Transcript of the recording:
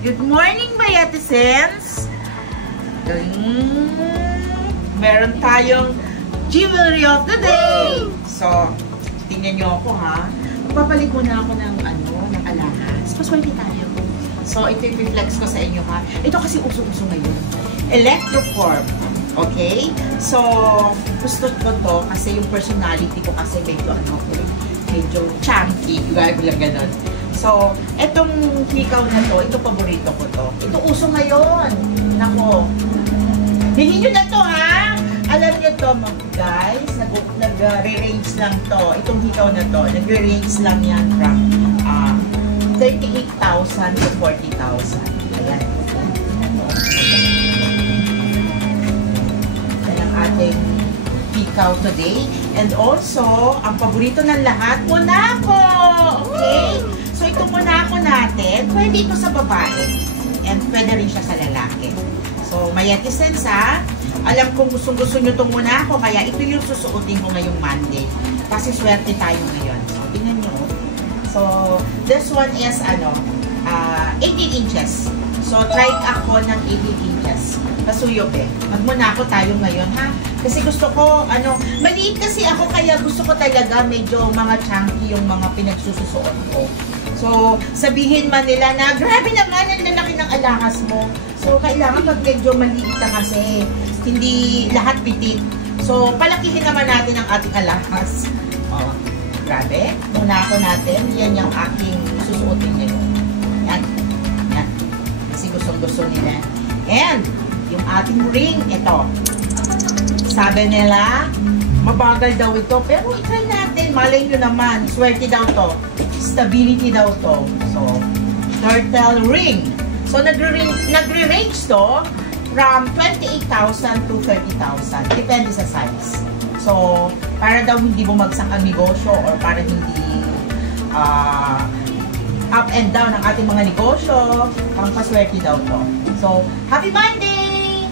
Good morning, Bayatisens! Meron tayong jewelry of the day! So, tingnan nyo ako ha. Magpapalit muna ako ng alahas. Paswerte tayo. So, ito yung reflex ko sa inyo ha. Ito kasi uso-uso ngayon. Electroform. Okay? So, gusto ko to kasi yung personality ko kasi medyo chunky. Gaya ko lang ganun. So, etong hikaw na to, ito paborito ko to. Ito uso ngayon. Nako. Bilhin nyo na to ha. Alam nyo to guys, nag-re-range lang to. Itong hikaw na to, nag-re-range lang yan from 38,000 to 40,000. Ayan. Ayan ang ating hikaw today. And also, ang paborito ng lahat, Monaco! Okay? So, itong Monaco natin, pwede ito sa babae. And pwede rin siya sa lalaki. So, Bayatisens ha. Alam kong gustong-gusto nyo itong Monaco, kaya ito yung susuotin ko ngayong Monday. Kasi swerte tayo ngayon. So, tingnan nyo. So, this one is, 18 inches. So, try ako ng 18 inches. Pasuyop eh. Mag-Monaco tayo ngayon, ha? Kasi gusto ko, maliit kasi ako, kaya gusto ko talaga medyo mga chunky yung mga pinagsususuot ko. So, sabihin man nila na, grabe naman, ang lalaki ng alahas mo. So, kailangan pag medyo maliit na kasi, hindi lahat pitit. So, palakihin naman natin ang ating alahas. Oh, grabe. Monaco natin, yan yung aking susuotin ngayon. Yan. Yan. Kasi gustong-gusto nila. And, yung ating ring, ito. Sabi nila, mabagal daw ito. Pero i-try natin. Malay nyo naman. Swerte daw to. Stability daw to. So, turtle ring. So, nagre-range to from 28,000 to 30,000. Depende sa size. So, para daw hindi bumagsak ang negosyo or para hindi up and down ang ating mga negosyo, pampaswerte daw to. So, happy Monday!